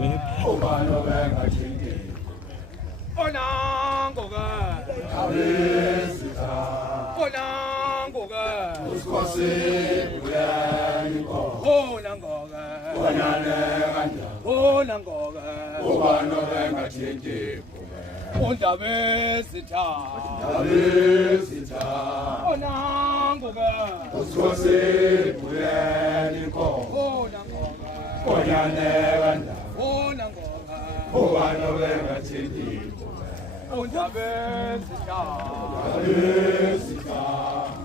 Obano benga chindi. Onangoga. Abesita. Onangoga. Uskosi uyaniko. Onangoga. Onane ganda. Onangoga. Obano benga chindi. Ondabesita. Abesita. Onangoga. Uskosi uyaniko. Onangoga. Onane ganda. Onangoga. Obano benga chindi. Ondabesita. Abesita.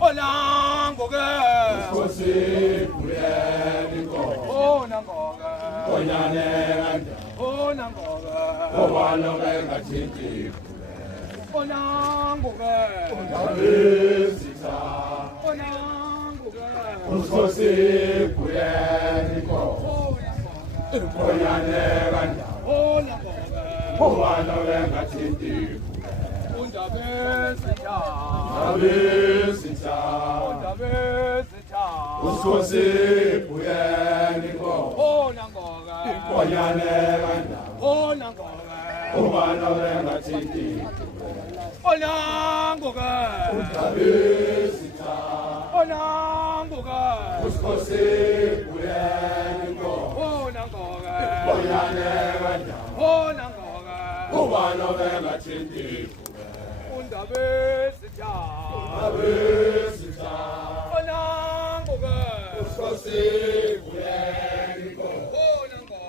Onangoga. Uskosi uyaniko. Onangoga. Onane ganda. Onangoga. Obano benga chindi. Onangoga. Abesita. Onangoga. Uskosi uyaniko. Onane ganda. Onangoga. Obano benga chindi. Ondabesita. Abesita. Ondabesita. Uskosi uyaniko. Onangoga. Onane ganda. Onangoga. Obano benga chindi. Onangoga. Abesita. Onangoga. Uskosi uyaniko. Onangoga. Onane ganda. Onangoga. Obano benga chindi. Ondabesita. Abesita. Onangoga. Uskosi uyaniko. Onangoga.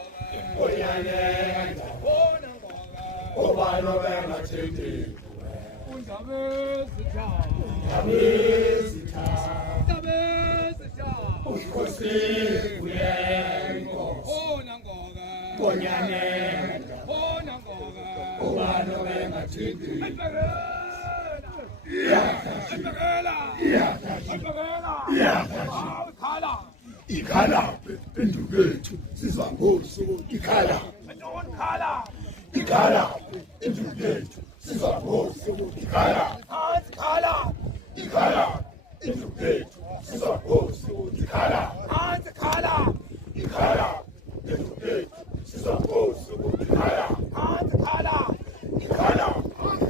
Onane ganda. Onangoga. Obano benga chindi. Ondabesita. Abesita. Ondabesita. Uskosi uyaniko. Onangoga. Onane ganda. Onangoga. Obano benga chindi. Ikhala endubethu sizwa ngosuku ikhala ikhala endubethu sizwa ngosuku ikhala ikhala endubethu sizwa ngosuku ikhala ikhala endubethu sizwa ngosuku ikhala ikhala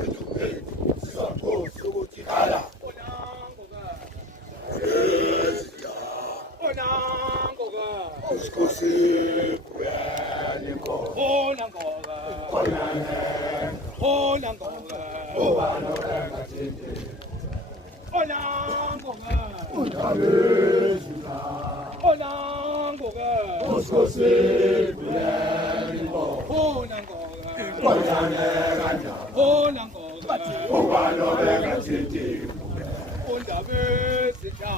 endubethu sizwa ngosuku ikhala uskosi uyaniko onane obano benga chindi Ondabesita. Uskosi uyaniko onane ganda obano benga chindi Ondabesita.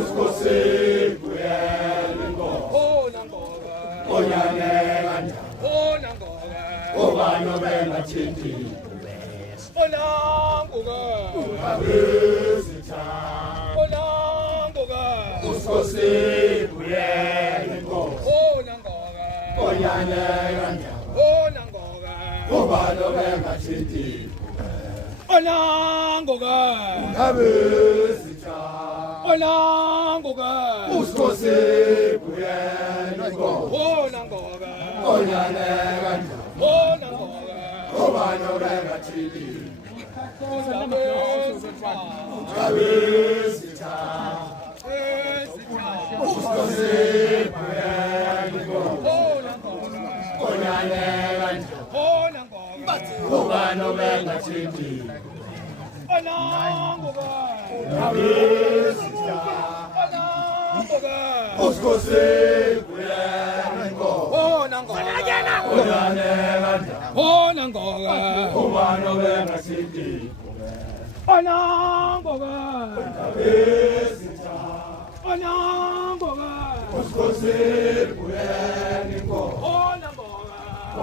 Uskosi uyaniko onane ganda obano benga chindi Ondabesita. Uskosi uyaniko onane ganda obano benga chindi Ondabesita. Uskosi uyaniko onane ganda obano benga chindi Ondabesita. Uskosi uyaniko onane ganda obano benga chindi Ondabesita. Uskosi uyaniko onane ganda obano benga chindi Ondabesita. Uskosi uyaniko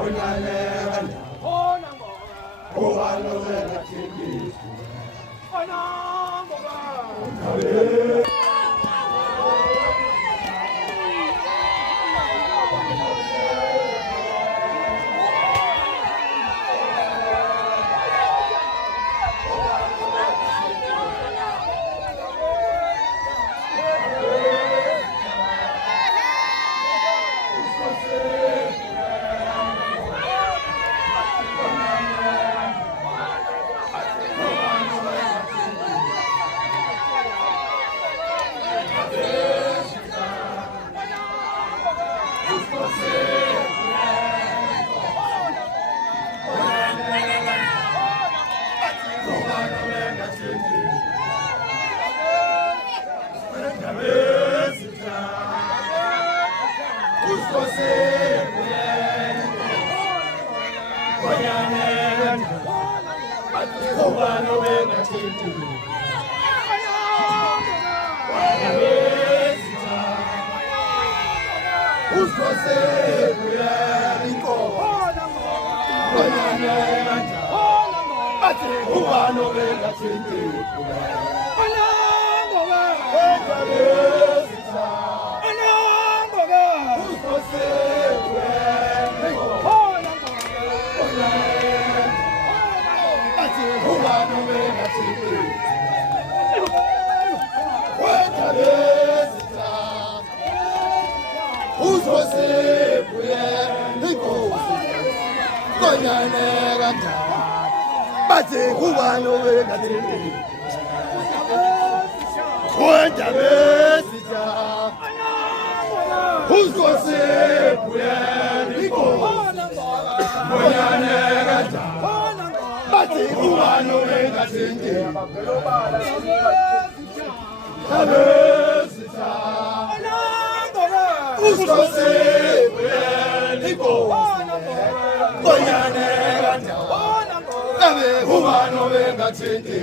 onane ganda obano benga chindi ubani owengathindi usikose kuyani inkomo bathi ubani owengathindi bathi ubani owengathindi kwenda besitha usikose kuyani inkomo bonyane kanjani bathi ubani owengathindi besitha usikose kuyani inkomo bonyane kanjani ubani owengathindi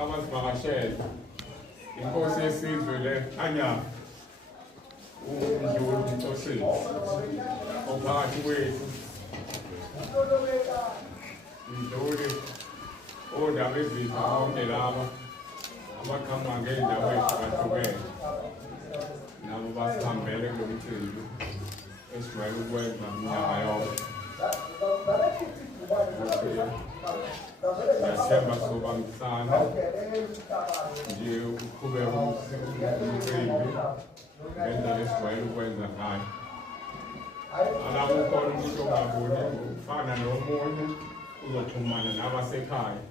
abazivakashele inkosi yesizwe le Anyama uMdluli Mtosini ophakathi kwethu Mdluli ondaba ezitha bonke laba abaqhamuka ngey'ndawo ezihlukahlukene nabo basihambele kulo mcimbi esijwayele ukwenza minyaka yonke. Siyathemba sobambisana nje uqhubeka umcimbi ngendlela esijwayele ukwenza ngayo. Alabo ukhona umuntu ongaboni ufana nomunye uzoxhumana nabasekhaya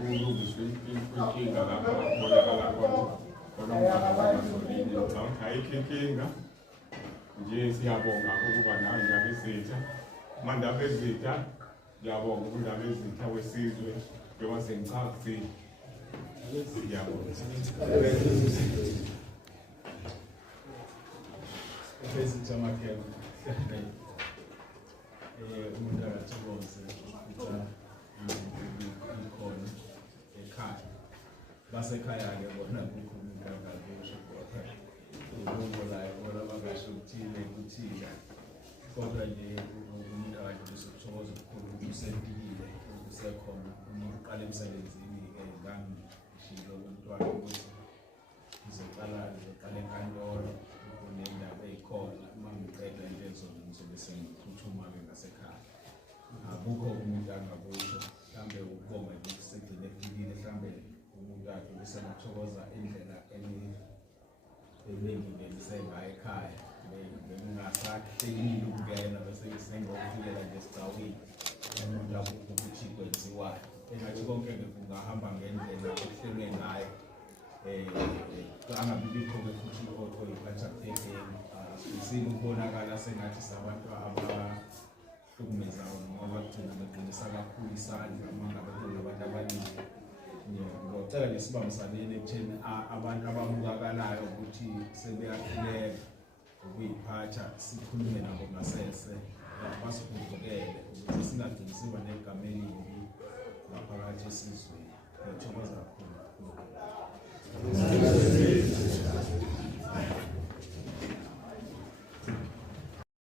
ulungise inkinga lapha kubonakala khona umngazolini ngicabanga ayikho inkinga nje siyabonga ukuba nayo indaba ezitha mandaba ezitha ngiyabonga ukundaba ezitha wesizwe njengoba sengichazile ngiyabonga Jamakela umuntu akathokoze ukuthi ikhona ekhaya basekhaya-ke bona kukho umuntu akabusho kodwa ubongo layo bona bakasho kuthile kuthile kodwa nje umuntu akade usokuthokoza ukukhulu usempilile usekhona umuntu uqala emsebenzini ngangishilo umntwana ukuthi ngizoqala enkantolo kunendaba eyikhona uma ngiqeda into engizobe sengiphuthuma-ke ngasekhaya. Akukho umuntu angakusho mhlawumbe ukubonga ukuthi segcine efikile mhlawumbe umuntu akhe besengathokoza indlela eningi ngisengayo ekhaya bengingasahlelile ukungena bese sengokufikela nje esigcawini umuntu akukho ukuthi kwenziwayo engathi konke-ke kungahamba ngendlela okuhlelwe ngayo angabibikho-ke futhi oyiphathaphepheni asifisile ukubonakala sengathi sabantu abahlukumezayo noma bagcina beqinisa kakhulu isandla uma ngabe kunabantu abaningi. Ngicela nje sibambisaneni ekutheni abantu ababukakalayo ukuthi sebeyahluleka ukuyiphatha sikhulume nabo ngasese basivuvukele ukuthi singagcini siba negama elibi ngaphakathi esizweni. Ngiyathokoza kakhulu.